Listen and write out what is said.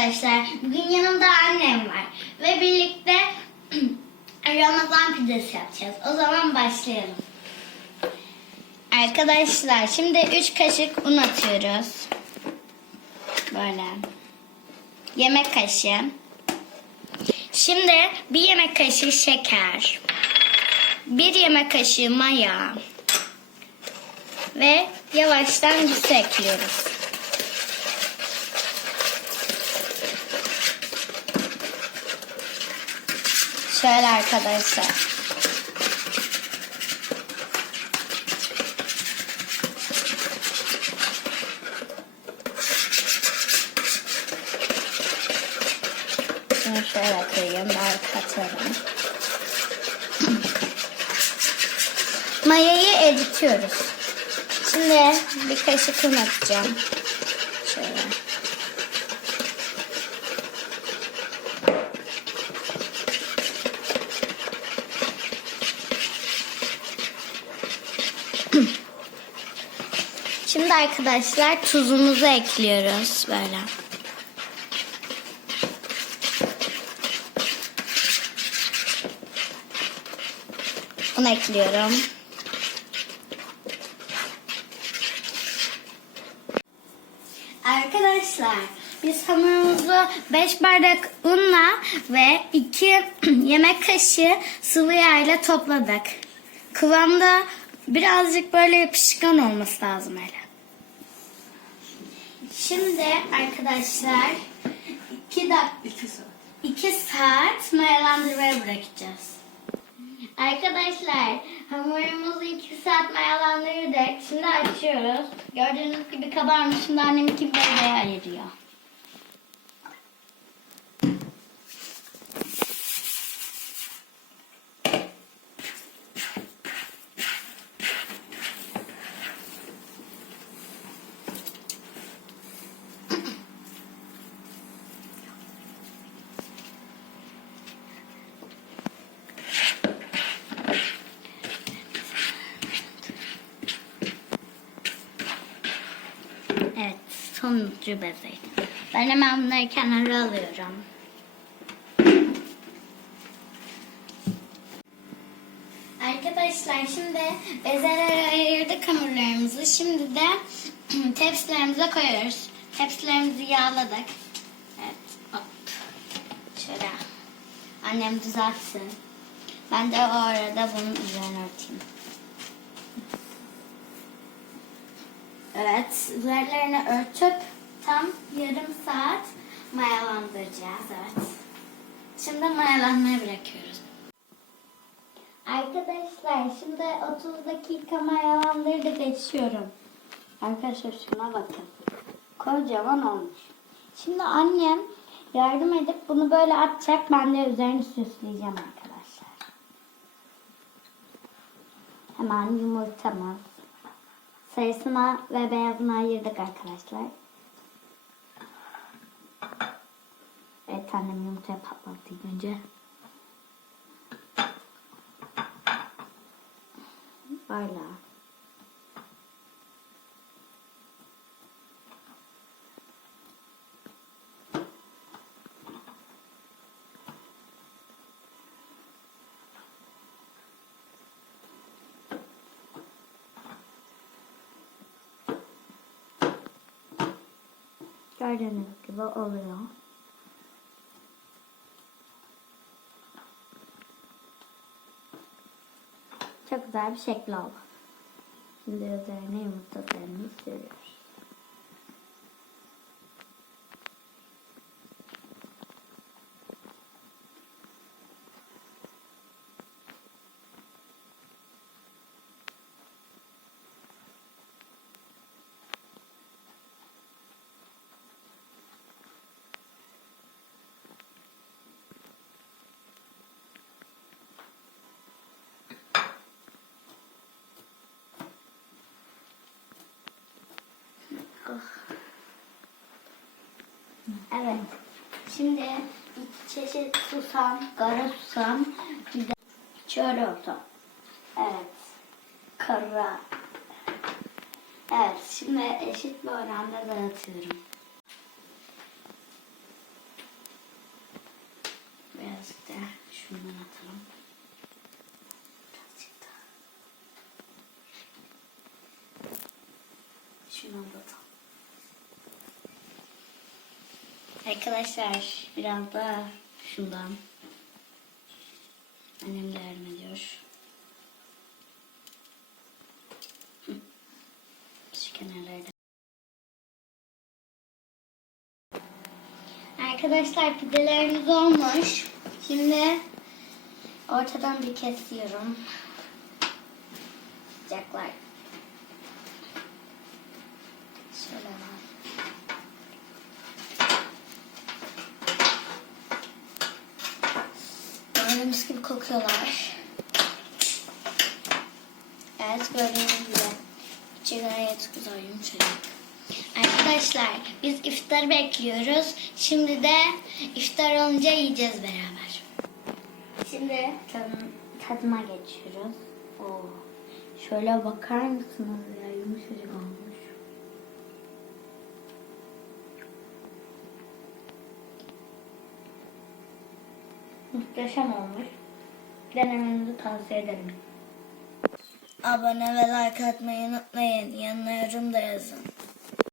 arkadaşlar. Bugün yanımda annem var. Ve birlikte Ramazan pidesi yapacağız. O zaman başlayalım. Arkadaşlar şimdi 3 kaşık un atıyoruz. Böyle. Yemek kaşığı. Şimdi bir yemek kaşığı şeker. Bir yemek kaşığı maya. Ve yavaştan su ekliyoruz. Şöyle arkadaşlar. Şunu şöyle koyayım. Ben katarım. Mayayı eritiyoruz. Şimdi bir kaşık un atacağım. Şöyle. Şimdi arkadaşlar tuzumuzu ekliyoruz böyle. Bunu ekliyorum. Arkadaşlar biz hamurumuzu 5 bardak unla ve 2 yemek kaşığı sıvı yağ ile topladık. Kıvamda birazcık böyle yapışkan olması lazım hele. Şimdi arkadaşlar 2 dakika İki saat. 2 saat mayalandırmaya bırakacağız. Arkadaşlar hamurumuzu 2 saat mayalandırdık. Şimdi açıyoruz. Gördüğünüz gibi kabarmış. Şimdi annem iki bölgeye ayırıyor. Evet, sonuncu bezeydi. Ben hemen bunları kenara alıyorum. Arkadaşlar şimdi bezelere ayırdık hamurlarımızı. Şimdi de tepsilerimize koyuyoruz. Tepsilerimizi yağladık. Evet, hop. Şöyle. Annem düzeltsin. Ben de o arada bunun üzerine örteyim. Evet, üzerlerini örtüp tam yarım saat mayalandıracağız. Evet. Şimdi mayalanmaya bırakıyoruz. Arkadaşlar şimdi 30 dakika mayalandırdık geçiyorum. Arkadaşlar şuna bakın. Kocaman olmuş. Şimdi annem yardım edip bunu böyle atacak. Ben de üzerini süsleyeceğim arkadaşlar. Hemen yumurtamız. Sarısına ve beyazına ayırdık arkadaşlar. Evet annem yumurtayı patlattı önce. Böyle. Gördüğünüz gibi oluyor. Çok güzel bir şekli oldu. Şimdi üzerine yumurta sarımı sürüyoruz. Evet. Şimdi iki çeşit susam, kara susam, bir de çöre otu. Evet. Kara. Evet. Şimdi eşit bir oranda dağıtıyorum. Birazcık da şundan atalım. Arkadaşlar biraz da şundan. Annem de yardım ediyor. Şu kenarlarda. Arkadaşlar pidelerimiz olmuş. Şimdi ortadan bir kesiyorum. Sıcaklar. Şöyle var. Kokuyorlar. Evet gördüğünüz gibi. İçi gayet güzel yumuşacık. Arkadaşlar biz iftar bekliyoruz. Şimdi de iftar olunca yiyeceğiz beraber. Şimdi tadım, tadıma geçiyoruz. Oo. Şöyle bakar mısınız ya yumuşacık olmuş. Muhteşem olmuş. Denemenizi tavsiye ederim. Abone ve like atmayı unutmayın. Yanına yorum da yazın.